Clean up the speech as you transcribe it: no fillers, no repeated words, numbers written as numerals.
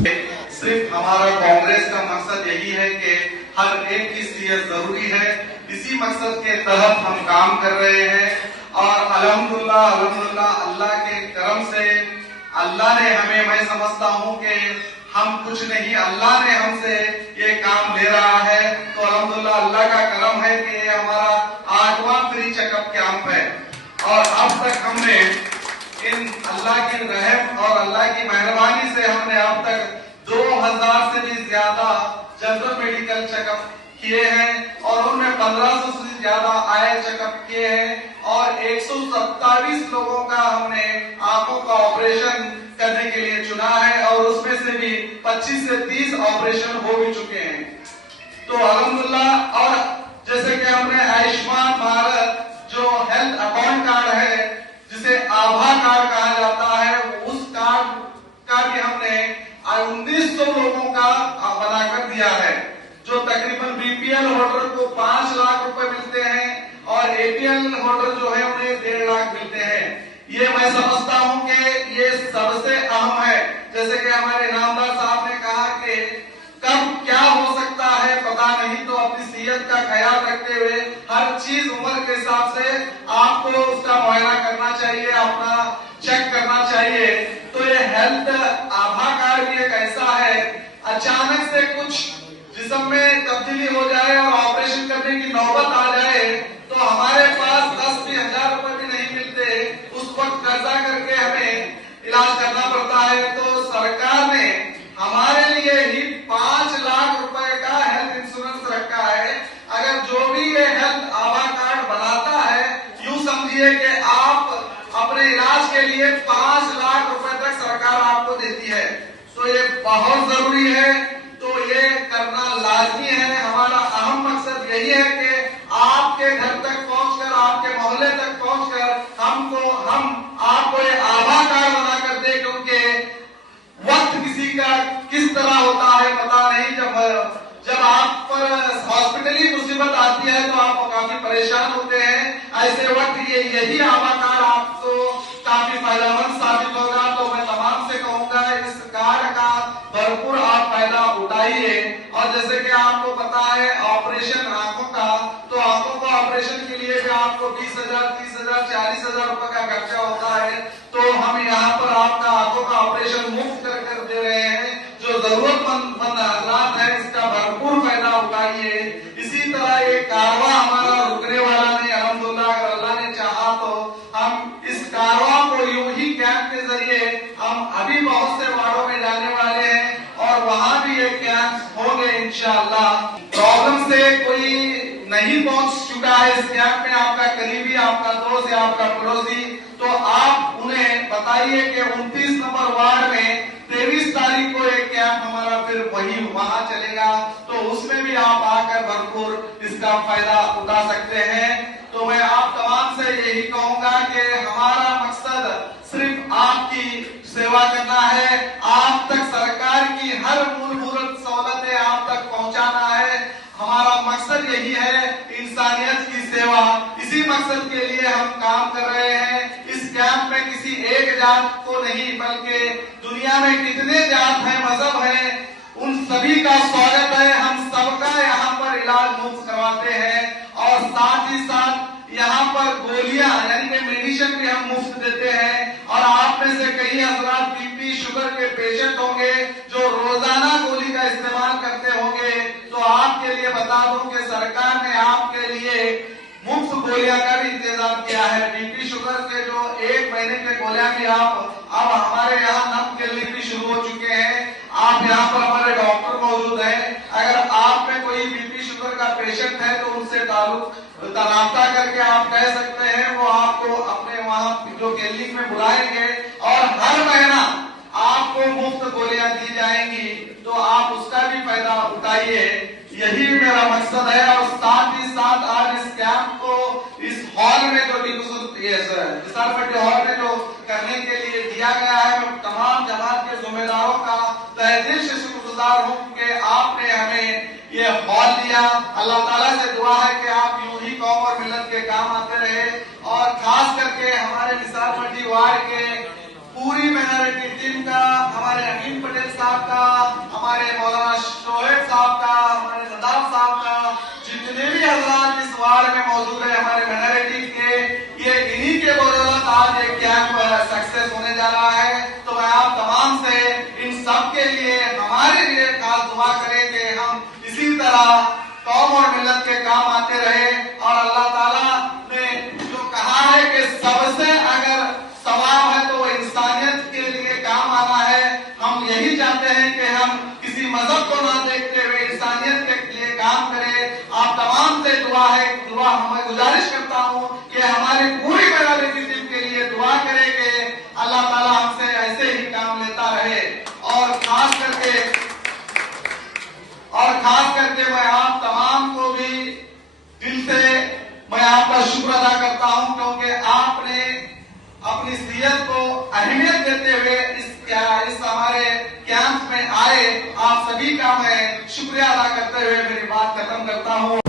सिर्फ हमारा कांग्रेस का मकसद यही है कि हर एक की सेहत जरूरी है। इसी मकसद के तहत हम काम कर रहे हैं और अल्हम्दुलिल्लाह अल्लाह के करम से अल्लाह ने हमें, मैं समझता हूं कि हम कुछ नहीं, अल्लाह ने हमसे ये काम ले रहा है। तो अल्हम्दुलिल्लाह अल्लाह का करम है कि ये हमारा 8वां फ्री चेकअप कैंप है और अब तक हमने इन अल्लाह की रहम और अल्लाह की मेहरबानी से हमने अब तक 2000 से भी ज्यादा जनरल मेडिकल चेकअप किए हैं और उनमें 1500 से ज्यादा आई चेकअप किए हैं और 127 लोगों का हमने आंखों का ऑपरेशन करने के लिए चुना है और उसमें से भी 25 से 30 ऑपरेशन हो भी चुके हैं। तो अल्हम्दुलिल्लाह, और जैसे कि हमने आयुष्मान भारत जो हेल्थ अकाउंट कार्ड है, जिसे आभा कार्ड कहा जाता है, उस कार्ड का भी हमने 1900 लोगों का बनाकर दिया है, जो तकरीबन बीपीएल होल्डर को 5 लाख रुपए मिलते हैं और एपीएल होल्डर जो है उन्हें 1.5 लाख मिलते हैं। ये मैं समझता हूं कि ये सबसे अहम है। जैसे कि हमारे इनामदार साहब ने कहा कि कब क्या हो सकता है पता नहीं, तो अपनी सेहत का ख्याल रखते हुए हर चीज उम्र के हिसाब से आपको उसका मुआयना करना चाहिए, अपना चेक करना चाहिए। तो ये हेल्थ आभा कार्ड भी एक ऐसा है, अचानक से कुछ जिस्म में तब्दीली हो जाए और ऑपरेशन करने की नौबत आ जाए तो हमारे पास 10-20 हजार रुपए भी नहीं मिलते, उस वक्त कर्जा करके हमें इलाज करना पड़ता है। तो सरकार ने हमारे लिए ही 5 लाख रुपए का हेल्थ इंश्योरेंस रखा है। अगर जो भी ये हेल्थ आभा कार्ड बनाता है, यूं समझिए कि आप अपने इलाज के लिए 5 लाख रुपए तक सरकार आपको देती है। तो ये बहुत जरूरी है, तो ये करना लाजमी है। हमारा अहम मकसद यही है कि आपके घर तक पहुंचकर, आपके मोहल्ले तक पहुंचकर हम आपको ये आभा कार्ड बनाकर दे, क्योंकि वक्त किसी का किस तरह होता है पता नहीं। जब आप पर हॉस्पिटली मुसीबत आती है तो आप काफी परेशान होते हैं। ऐसे वक्त यही आभा कार्ड आपको काफी फायदेमंद साबित होगा। तो मैं तमाम से कहूंगा इस कार्ड का भरपूर आप फायदा उठाइए। और जैसे कि आपको पता है ऑपरेशन आंखों का, तो आंखों का ऑपरेशन के लिए भी आपको 20,000, 30,000, 40,000 रुपए का खर्चा होता है। तो हम यहाँ पर आपका आंखों का ऑपरेशन मुफ्त कर दे रहे हैं। जो जरूरतमंद हालात है इसका भरपूर फायदा उठाइए। इसी तरह ये कारवां हमारा रुकने वाला नहीं, अल्हम्दुलिल्लाह अगर अल्लाह ने चाहा तो हम इस कारवां को यूं ही कैंप के जरिए हम अभी बहुत से वार्डों में जाने वाले हैं और वहां भी ये कैंप होंगे इंशाअल्लाह। प्रॉब्लम से कोई नहीं पहुंच चुका है इस कैंप में, आपका करीबी, आपका दोस्त या आपका पड़ोसी, तो आप उन्हें बताइए कि 29 नंबर वार्ड में 23 तारीख को एक कैंप हमारा फिर वहां चलेगा। तो उसमें भी आप आकर भरपूर इसका फायदा उठा सकते हैं। तो मैं आप तमाम से यही कहूंगा कि हमारा मकसद सिर्फ आपकी सेवा करना है, आप तक सरकार की हर मूलभूत सहूलतें आप तक पहुंचाना है। हमारा मकसद यही है, इंसानियत की सेवा। इसी मकसद के लिए हम काम कर रहे हैं। इस कैंप में किसी एक जात को नहीं, बल्कि दुनिया में कितने जात हैं, मजहब हैं, उन सभी का स्वागत है। हम सबका यहाँ पर इलाज मुफ्त करवाते हैं और साथ ही साथ यहाँ पर गोलियां यानी कि मेडिसिन भी हम मुफ्त देते हैं। और आप में से कई हजरात बीपी शुगर के पेशेंट होंगे जो रोजाना गोली का इस्तेमाल करते होंगे। तो आपके लिए बता दूं कि सरकार ने आपके लिए मुफ्त गोलियां का भी इंतजाम किया है। बीपी शुगर के जो 1 महीने के गोलियां भी आप अब हमारे यहाँ नम क्लिनिक भी शुरू हो चुके हैं। आप यहाँ पर हमारे डॉक्टर मौजूद हैं। अगर आप में कोई बीपी शुगर का पेशेंट है तो उनसे राब्ता करके आप कह सकते हैं, वो आपको अपने वहाँ जो क्लिनिक में बुलाएंगे और हर महीना आपको मुफ्त गोलियां दी जाएंगी। तो आप उसका भी फायदा उठाइए, यही मेरा मकसद है। और साथ ही साथ आज इस कैंप को इस हॉल में जो हॉल में जो करने के लिए दिया गया है, मैं तमाम जमात के जिम्मेदारों का तहे दिल से शुक्रगुजार हूँ कि आपने हमें ये हॉल दिया। अल्लाह ताला से दुआ है कि आप यूं ही कौम और मिल्लत के काम आते रहे। और खास करके हमारे निसार मंडी वार्ड के पूरी माइनॉरिटी टीम का, हमारे अमीन पटेल साहब का, मौजूद है हमारे माइनॉरिटी के, ये इन्हीं के बदौलत आज एक कैंप सक्सेस होने जा रहा है। तो मैं आप तमाम से इन सब के लिए हमारे लिए खास दुआ करें कि हम इसी तरह कौम और मिल्लत के काम आते रहे। और अल्लाह ताला ने जो कहा है कि सबसे अगर सवाब है तो वो इंसानियत के लिए काम आना है। हम यही चाहते हैं कि हम किसी मजहब को ना देखते हुए इंसानियत के लिए काम करें। आप तमाम से दुआ मैं गुजारिश करता हूँ कि हमारी पूरी माइनॉरिटी टीम के लिए दुआ करें कि अल्लाह ताला हमसे ऐसे ही काम लेता रहे। और खास करके मैं आप तमाम को भी दिल से मैं आपका शुक्र अदा करता हूं, क्योंकि आपने अपनी सीयत को अहमियत देते हुए इस हमारे कैंप में आए। आप सभी का मैं शुक्रिया अदा करते हुए मेरी बात खत्म करता हूं।